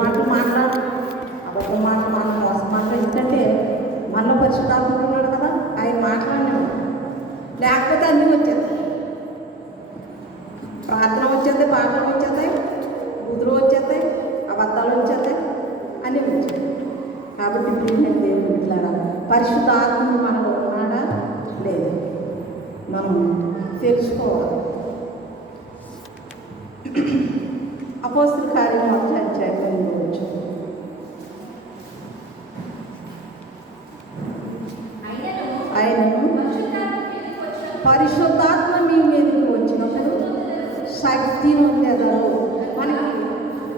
మాటలు మాట్లాడు, అబద్ధం మాటలు మనం మోసం మాటలు. ఎందుకంటే మనలో పరిశుద్ధాత్ముడు ఉన్నాడు కదా, ఆయన మాట్లాడినాడు. లేకపోతే అన్నీ వచ్చేస్తాయి, ప్రార్థన వచ్చేస్తాయి, పాటలు వచ్చేస్తాయి, బుద్ధులు వచ్చేస్తాయి, అబద్ధాలు వచ్చేస్తాయి, అన్నీ వచ్చాయి. కాబట్టి ప్రియమైన దేవుని బిడ్డలారా, పరిశుద్ధాత్ముడు మనలో ఉన్నాడా లేదా మనం తెలుసుకోవాలి. అపోస్తలుల కార్యం 1వ అధ్యాయం నుంచి ఆయనను పరిశుద్ధాత్మ మీ మీదకి వచ్చినప్పుడు శక్తి నొందెదరు. మనకి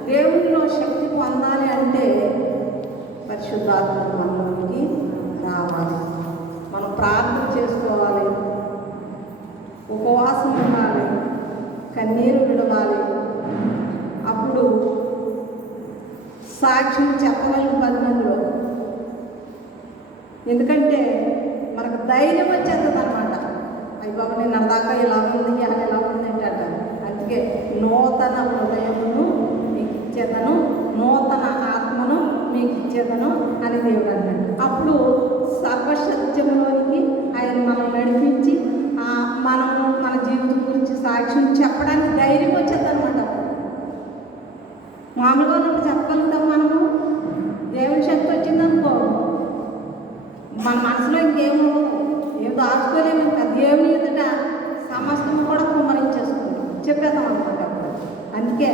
దేవునిలో శక్తి పొందాలి అంటే పరిశుద్ధాత్మ మనలోకి రావాలి. మనం ప్రార్థన చేసుకోవాలి, ఉపవాసం ఉండాలి, కన్నీరు విడవాలి. అప్పుడు సాక్ష్యం చెప్పగలను 10 మందిలో. ఎందుకంటే మనకు ధైర్యం వచ్చేస్తుంది అనమాట. అయ్యి బాబు నేను అర్థాక ఇలా ఉంది అని ఎలా ఉంది అంటారు. అందుకే నూతన హృదయమును మీకు ఇచ్చేదను, నూతన ఆత్మను మీకు ఇచ్చేదను అని దేవుడు అన్నాడు. అప్పుడు సర్వసత్యంలోనికి ఆయన మనం నడిపించి మనము మన జీవితం గురించి సాక్ష్యం చెప్పడానికి ధైర్యం వచ్చేది అనమాట. మామూలుగా ఉన్నప్పుడు చెప్పగలుగుతాం మనము. దేవుని శక్తి వచ్చిందనుకో మన మనసులో ఇంకేమో ఏం దాచుకోలేము. ఇంకా దేవుని ఎదుట సమస్తము కూడా కుమ్మరించేసుకుంటాం, చెప్పేద్దాం అనమాట. అందుకే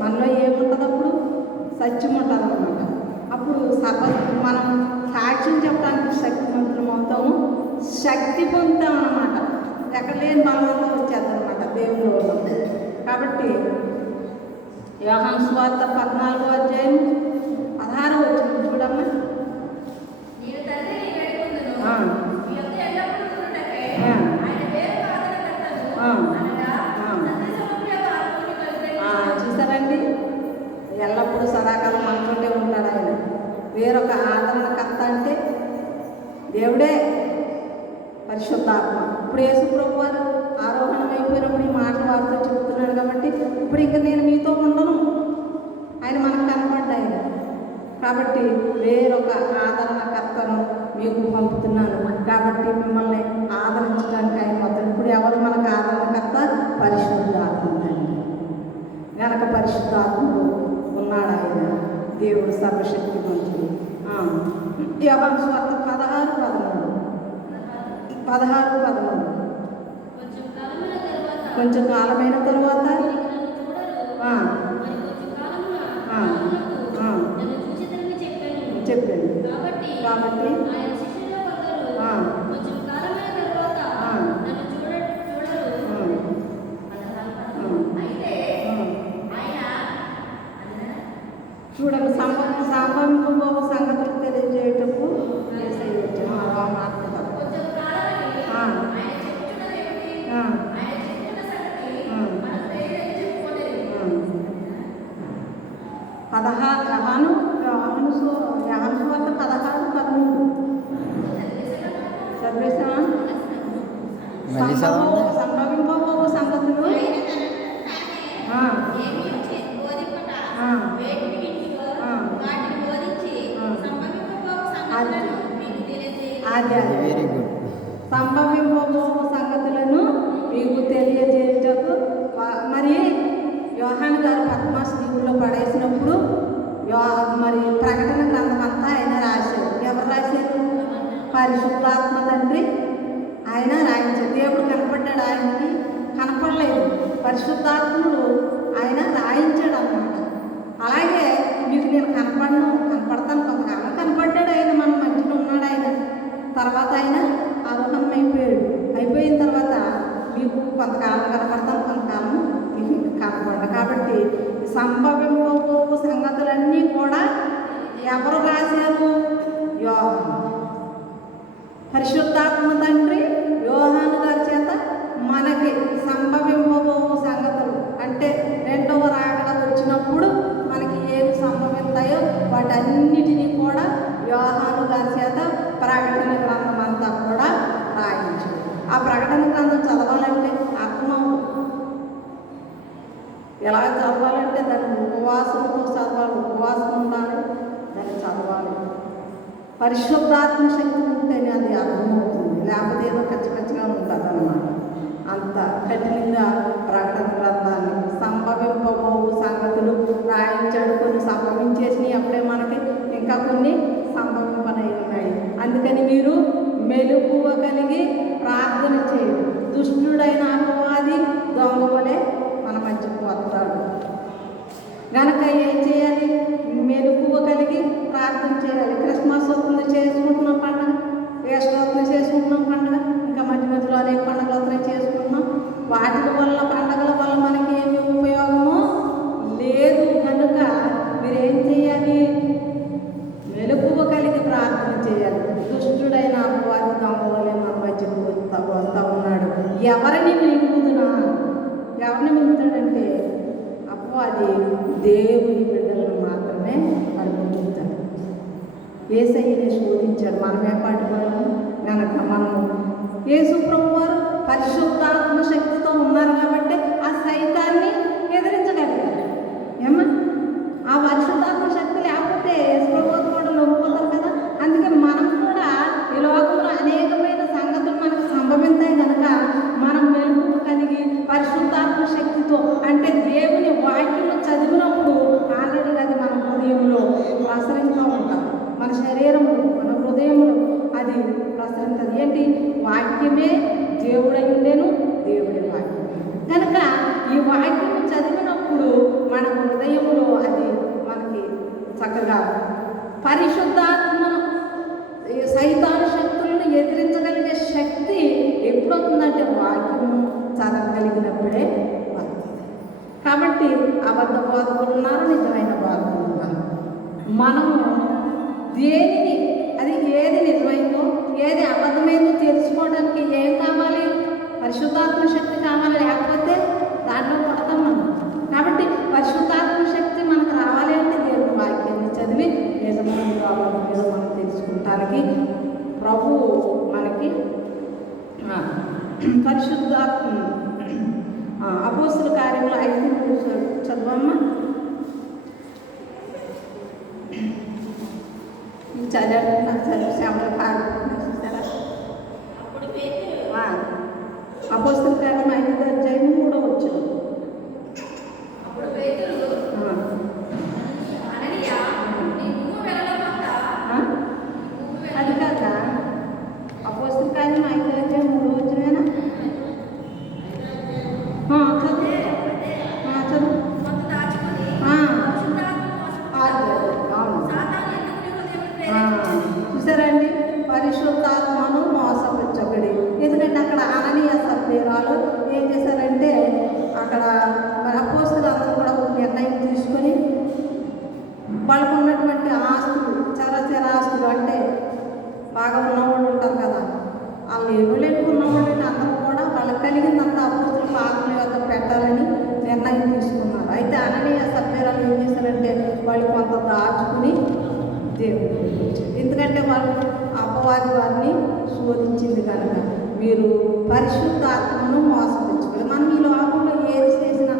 మనలో ఏముంటుంది, అప్పుడు సత్యం ఉంటుంది అనమాట. అప్పుడు మనం సాక్ష్యం చెప్పడానికి శక్తివంతులం అవుతాము, శక్తి పొందుతాం అన్నమాట. ఎక్కడ లేని బలవంతం వచ్చేద్దాం అనమాట దేవుని వల్ల. కాబట్టి యోహాను సువార్త 14వ అధ్యాయం 16వ వచనం చూడమ్మా. చూసారండి, ఎల్లప్పుడూ సదాకాలం మనతోటే ఉంటాడు ఆయన. వేరొక ఆదరణకర్త అంటే దేవుడే, పరిశుద్ధాత్మ. ఇప్పుడు యేసు ప్రభు వారు ఆరోహణం అయిపోయినప్పుడు ఈ మాటలు వారితో చెబుతున్నాడు. కాబట్టి ఇప్పుడు ఇంకా నేను మీతో ఉండను, ఆయన మనకు కనపడ్డా ఆయన. కాబట్టి వేరొక ఆదరణకర్తను మీకు పంపుతున్నాను. కాబట్టి మిమ్మల్ని ఆదరించడానికి ఆయన మొత్తం. ఇప్పుడు ఎవరు మనకు ఆదరణకర్త? పరిశుద్ధాత్మ గనక పరిశుద్ధాత్ముడు ఉన్నాడు ఆయన, దేవుడు సర్వశక్తిమంతుడు. యోహాను సువార్త 16:13 కొంచెం కాలమైన తరువాత చెప్పాడు. కాబట్టి చూడండి, సంభవింపబోవు సంగతులు తెలియజేయటకు యోహాను సువార్త 16:13 చదివేశామా? సంభవింపబోవు సంగతులు వెరీ గుడ్. సంభవింపబోవు సంగతులను మీకు తెలియజేయటకు. మరి యోహాను గారు పద్మాసు దీవుల్లో పడేసినప్పుడు మరి ప్రకటన గ్రంథం అంతా ఆయన రాశారు. ఎవరు రాశారు? పరిశుద్ధాత్మ తండ్రి ఆయన రాయించారు. దేవుడు కనపడ్డాడు, ఆయనకి కనపడలేదు. పరిశుద్ధాత్ముడు ఆయన రాయించాడు అన్నమాట. అలాగే మీకు నేను కనపడతాను కొంతకాలం కనపడ్డాడు ఆయన, మన మధ్యలో ఉన్నాడు ఆయన. తర్వాత ఆయన ఆరోహణం అయిపోయిన తర్వాత మీకు కొంతకాలం కనపడతాను, కొంతకాలం మీకు కనపడదు. కాబట్టి సంభవింపబోవు సంగతులన్నీ కూడా ఎవరు రాశారు? యోహాను. పరిశుద్ధాత్మ తండ్రి యోహాను గారి చేత మనకి సంభవింపబోవు సంగతులు అంటే రెండవ రాకడ వచ్చినప్పుడు మనకి ఏమి సంభవిస్తాయో వాటన్నిటినీ కూడా యోహాను గారి చేత ప్రకటన గ్రంథం అంతా కూడా రాయించారు. ఆ ప్రకటన గ్రంథం చదవాలంటే అర్థం ఎలా చదవాలంటే దాన్ని ఉపవాసంతో చదవాలి. ఉపవాసం పరిశుద్ధాత్మ శక్తి ఉంటేనే అది అర్థమవుతుంది, లేకపోతే ఏదో కచ్చిగా ఉంటుంది అన్నమాట. అంత కఠినంగా ప్రకటన గ్రంథాన్ని సంభవింపబోవు సంగతులు రాయించాడు. కొన్ని సంభవించేసినాయి, అప్పుడే మనకి ఇంకా కొన్ని సంభవింపనై ఉన్నాయి. అందుకని మీరు మెలకువ కలిగి ప్రార్థన చేయండి. దుష్టుడైన అపవాది దొంగ వలె మన మధ్యకు వస్తాడు గనక ఏం చేయాలి? మెలకువ కలిగి ప్రార్థన చేయాలి. క్రిస్మస్ వస్తుంది, చేసుకుంటున్నాం పండుగ, ఈస్టర్ వస్తుంది, చేసుకుంటున్నాం పండుగ, ఇంకా మధ్య మధ్యలో అనేక పండుగలు వస్తున్నాయి, చేసుకుంటున్నాం. వాటి వల్ల పండుగల వల్ల మనకి ఏమి ఉపయోగమో లేదు. కనుక మీరు ఏం చేయాలి? మెలకువ కలిగి ప్రార్థన చేయాలి. దుష్టుడైన అపవాది దొంగ వలె మన మధ్యకు వస్తా ఉన్నాడు. ఎవరిని మింగుదునా? ఎవరిని మింగుతాడంటే అపవాది దేవుని బిడ్డలను మాత్రమే అనుకుంటాడు. యేసయ్యనే శోధించాడు. మనమే పాటి వాళ్ళం కనుక మనము యేసు ప్రభువు వారు పరిశుద్ధాత్మ శక్తితో ఉన్నారు కాబట్టి ఆ సైతాన్ని ఎదిరించగలిగారు. ఏమా ఆ పరిశుద్ధాత్మ శక్తి లేకపోతే యేసు ప్రభువు కూడా లొంగిపోతారు కదా. అందుకే మనం కూడా ఈ లోకంలో అనేకమైన సంగతులు మనకు సంభవిస్తాయి కనుక మనం మెలకువ కలిగి పరిశుద్ధాత్మ శక్తితో, అంటే దేవుని వాక్యం చదివినప్పుడు ఆల్రెడీ అది మన హృదయంలో ప్రసరిస్తూ ఉంటాం. మన శరీరంలో, మన హృదయంలో అది ప్రసరించదు. ఏంటి? వాక్యమే దేవుడై ఉండేను, దేవుడి వాక్యం కనుక ఈ వాక్యం చదివినప్పుడు మన హృదయంలో అది మనకి చక్కగా పరిశుద్ధాత్మ సైతాను శక్తులను ఎదిరించగలిగే శక్తి ఎప్పుడవుతుందంటే వాక్యము చదవగలిగినప్పుడే వస్తుంది. కాబట్టి అబద్ధ బోధకులు ఉన్నారు, నిజమైన బోధకులు ఉన్నారు. మనము దేనిని, అది ఏది నిజమైందో ఏది అబద్ధమైందో తెలుసుకోవడానికి ఏం కావాలి? పరిశుద్ధాత్మ శక్తి కావాలి. లేకపోతే దాంట్లో పడతాం మనం. కాబట్టి పరిశుద్ధాత్మ శక్తి మనకు రావాలి అంటే దేవుని వాక్యాన్ని చదివి నిజమైన కావాలి ఏదో మనం తెలుసుకుంటానికి ప్రభు మనకి పరిశుద్ధాత్మ అపోస్తుల కార్యములు 5 చదవమ్మా. చదివారు నాకు చదివి శ్యామల చూసారా? అపోస్తుల కార్యం 5వ అధ్యాయం 3వ వచనం. అది కాక అపోస్తుల కార్యం 5వ అధ్యాయం 3వ వచనమేనా? చూసారండి, పరిశుద్ధాత్మను మోసపుచ్చకుడి. ఎందుకంటే అక్కడ అననీయ సభ్యురాలు ఏం చేశారంటే అక్కడ అపోస్తులందరూ కూడా ఒక నిర్ణయం తీసుకొని వాళ్ళకు ఉన్నటువంటి ఆస్తులు, చరాచర ఆస్తులు, అంటే బాగా ఉన్నవాళ్ళు ఉంటారు కదా, వాళ్ళు ఏమోలేని ఉన్నవాళ్ళు అందరూ కూడా వాళ్ళకి కలిగిందంతా అపోస్తుల పాత్ర యొక్క పెట్టాలని నిర్ణయం తీసుకున్నారు. అయితే అననీయ సభ్యురాలు ఏం చేశారంటే వాళ్ళు కొంత దాచుకుని దేవుడు, ఎందుకంటే వాళ్ళు అపవాది వారిని శోధించింది కనుక. మీరు పరిశుద్ధాత్మను మోసపించుకోవాలి. మనం ఈ లోకంలో ఏది చేసినా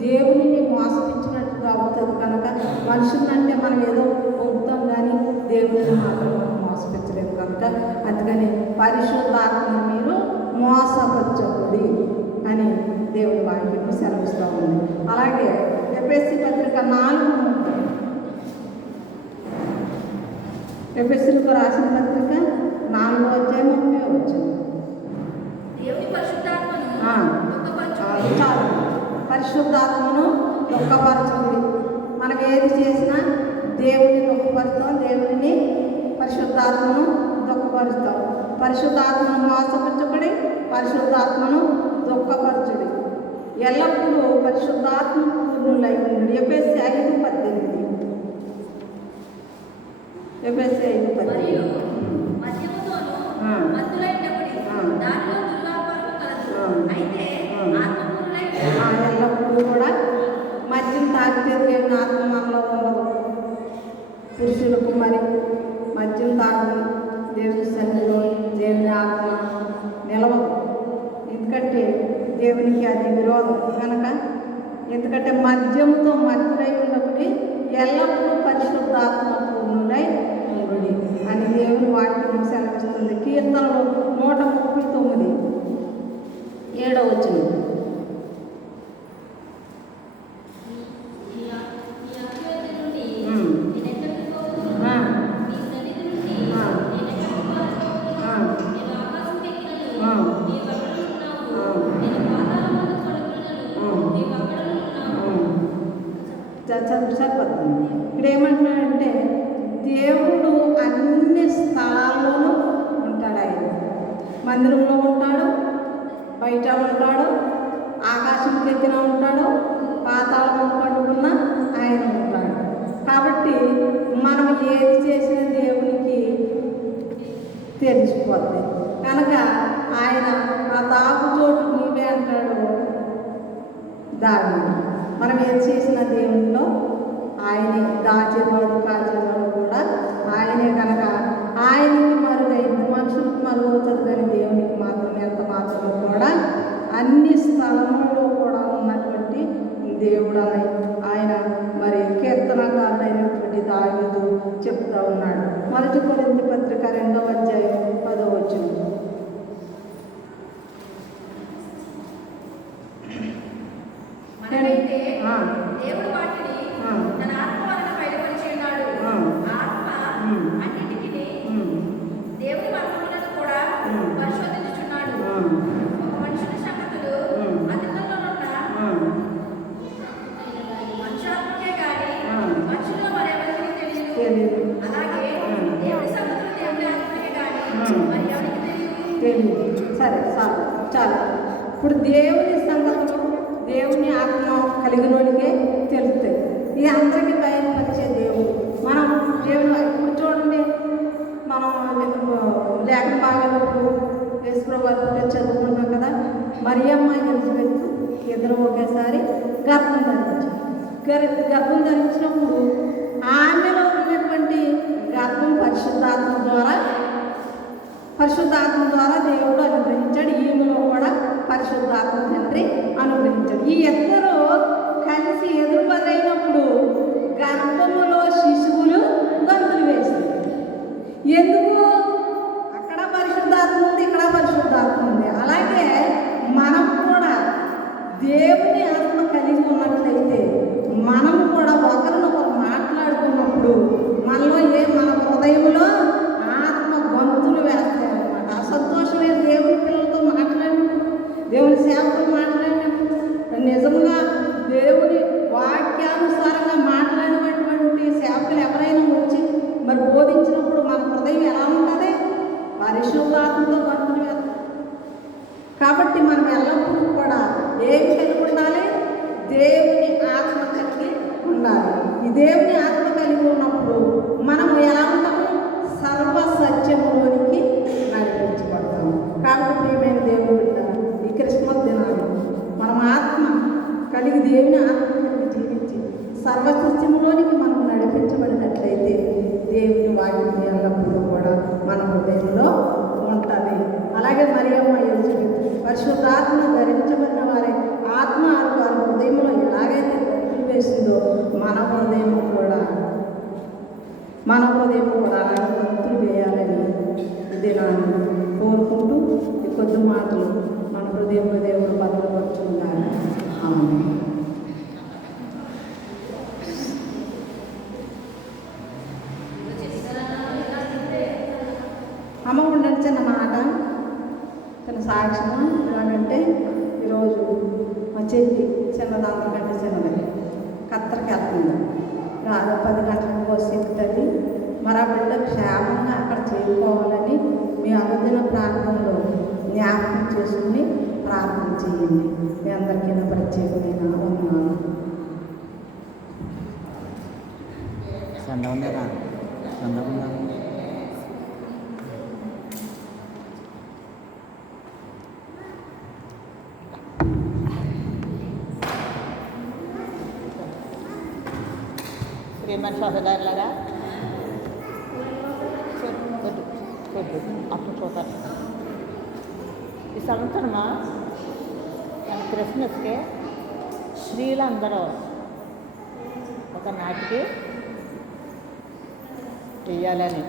దేవునిని మోసపించినట్టుగా అవుతుంది కనుక మనుషులంటే మనం ఏదో పొందుతాం కానీ దేవుని మాత్రం మనం మోసపించలేము కనుక అందుకని పరిశుద్ధాత్మను మీరు మోసపరచకూడదు అని దేవుని వాక్యం సెలవిస్తూ ఉంది. అలాగే ఎఫెసీ పత్రిక 4 ఎఫెసీలకు రాసిన పత్రిక 4వ అధ్యాయం 30వ వచనం. చాలు, పరిశుద్ధాత్మను దుఃఖపరచకూడదు. మనం ఏది చేసినా దేవుని దుఃఖపరుస్తాం, దేవుని పరిశుద్ధాత్మను దుఃఖపరుస్తాం. పరిశుద్ధాత్మను మోసపరచకుడి, పరిశుద్ధాత్మను దుఃఖపరచుడి. ఎల్లప్పుడూ పరిశుద్ధాత్మ పూర్ణులై ఉండు. ఎఫెసీ 5:18. ఎఫెసీ 5:18. ఎల్లప్పుడూ కూడా మద్యం తాగితే దేవుని ఆత్మ మనలో ఉండదు. పురుషులకు మరి మద్యం తాగి దేవుని సన్నిధిలో దేవుని ఆత్మ నిలవదు. ఎందుకంటే దేవునికి అది విరోధం కనుక. ఎందుకంటే మద్యముతో మత్తులై ఉన్నప్పుడు ఎల్లప్పుడూ పరిశుద్ధాత్మ పూర్ణులై ఉండి అని దేవుని వాక్యం సెలవిస్తుంది. కీర్తనలో 139 7వ వచనం. సరిపోతుంది. ఇక్కడ ఏమంటున్నాడంటే దేవుడు అన్ని స్థలాల్లోనూ ఉంటాడు. ఆయన మందిరంలో ఉంటాడు, బయట ఉంటాడు, ఆకాశంకి ఎక్కిన ఉంటాడు, పాతాళం పట్టుకున్న ఆయన ఉంటాడు. కాబట్టి మనం ఏది చేసిన దేవునికి తెలిసిపోద్ది కనుక ఆయన ఆ తాకు చోటు నీవే అంటాడు దావీదు. మనం ఏది చేసిన దేవునిలో ఆయనే దాచేవాడు కాచేవాడు కూడా ఆయనే కనుక ఆయనకి మరుగైంది, మనుషులకు మరుగవుతుంది కానీ దేవునికి మాత్రం ఎంత మాత్రం కూడా అన్ని స్థలములలో కూడా ఉన్నటువంటి దేవుడు ఆయన మరి కీర్తనకారుడైనటువంటి దావీదు చెప్తా ఉన్నాడు. 1 కొరింథీ పత్రిక 2వ అధ్యాయం 10వ వచనం. దేవుడు వాటిని తన ఆత్మ వలన బయలుపరిచి ఉన్నాడు. ఆత్మ అన్నిటికీ దేవుని మార్గములను కూడా పరిశోధించుచున్నాడు. ఒక మనుషుని సంగతులు అతనిలో ఉన్న మనుషులకే కానీ మనుషుల్లో మరెవరికి తెలియదు. అలాగే దేవుని సంగతులు దేవుని ఆత్మకే కానీ మరి ఎవరికి తెలియదు. సరే చాలు. ఇప్పుడు దేవుని సంగతులు దేవుని ఆత్మ కలిగినోడికే తెలుస్తాయి. ఇది అందరికీ బయలుపరిచే దేవుడు. మనం దేవుడు ఇప్పుడు చూడండి, మనం లేఖ భాగాలకు యేసుప్రభువుతో చదువుకుంటాం కదా. మరియమ్మ ఎలిజబెత్ ఇద్దరు ఒకేసారి గర్భం ధరించారు. గర్భం ధరించినప్పుడు ఆమెలో ఉన్నటువంటి గర్భం పరిశుద్ధాత్మ ద్వారా దేవుడు అనుగ్రహించాడు. ఈమెలో కూడా పరిశుద్ధాత్మ తండ్రి అనుగ్రహించాడు. ఈ ఇద్దరు కలిసి ఎదురుబదైనప్పుడు గర్భములో శిశువులు గంతులు వేశారు. ఎందుకు? అక్కడ పరిశుద్ధాత్మ ఉంది, ఇక్కడ పరిశుద్ధాత్మ ఉంది. అలాగే మనం కూడా దేవుని ఆత్మ కలిగి ఉన్నట్లయితే మనం కూడా ఒకరినొకరు మాట్లాడుకున్నప్పుడు మనలో మన హృదయంలో ఆత్మ గొంతులు వేస్తాయి అన్నమాట. ఆ సంతోషమే దేవుని పిల్లలతో మాట్లాడినప్పుడు, దేవుని సేవకులు మాట్లాడినప్పుడు, నిజంగా దేవుని వాక్యానుసారంగా మాట్లాడినటువంటి సేవకులు ఎవరైనా వచ్చి మరి బోధించినప్పుడు మన హృదయం ఎలా ఉంటుంది? పరిశుద్ధాత్మతో గొంతులు వేస్తాం. కాబట్టి మనం ఎల్లప్పుడూ కూడా ఏమి కలిగి ఉండాలి? దేవుని ఆత్మ కలిగి ఉండాలి. ఈ దేవుని ఆత్మ కలిగి ఉన్నప్పుడు మనం ఎలా ఉంటాము? సర్వ సత్యములోనికి నడిపించబడతాము. కాబట్టి ప్రియమైన దేవుడు ఉంటారు. ఈ క్రిస్మస్ దినాలు మనం ఆత్మ కలిగి దేవుని ఆత్మ కలిగి జీవించి సర్వ సత్యములోనికి మనం నడిపించబడినట్లయితే దేవుని వాక్యం ఎల్లప్పుడూ కూడా మన హృదయంలో ఉంటుంది. అలాగే మరియమ్మ ఎలిజబెత్ పరిశుద్ధాత్మ ధరించబడిన వారి ఆత్మ వారి హృదయంలో ఎలాగైతే గంతులు వేసిందో మన హృదయం కూడా అలాగే గంతులు వేయాలని ఇది నేను కోరుకుంటూ ఈ కొద్ది మాటలు మన హృదయంలో దేవుడు భద్రపరుచుకుంటాను. అమ్మ ఉండండి చిన్న మాట, చిన్న సాక్ష్యం ఎలాగంటే ఈరోజు మా చెల్లి చిన్నదాంత కంటే చిన్నది కత్తరికి వెళ్తుంది. 10 గంటలకు బస్సు ఎక్కుతుంది. మరి ఆ బిడ్డ క్షేమంగా అక్కడ చేరుకోవాలని మీ అనుదిన ప్రాంతంలో జ్ఞాపకం చేసుకుని ప్రార్థన చేయండి. మీ అందరికీ ప్రత్యేకమైన వందనాలు. శ్రీమన్ సహోదరులారా, అప్పుడు చూద్దాం. ఈ సంవత్సరమా మన క్రిస్మస్కి స్త్రీలందరూ ఒక నాటికి చెయ్యాలని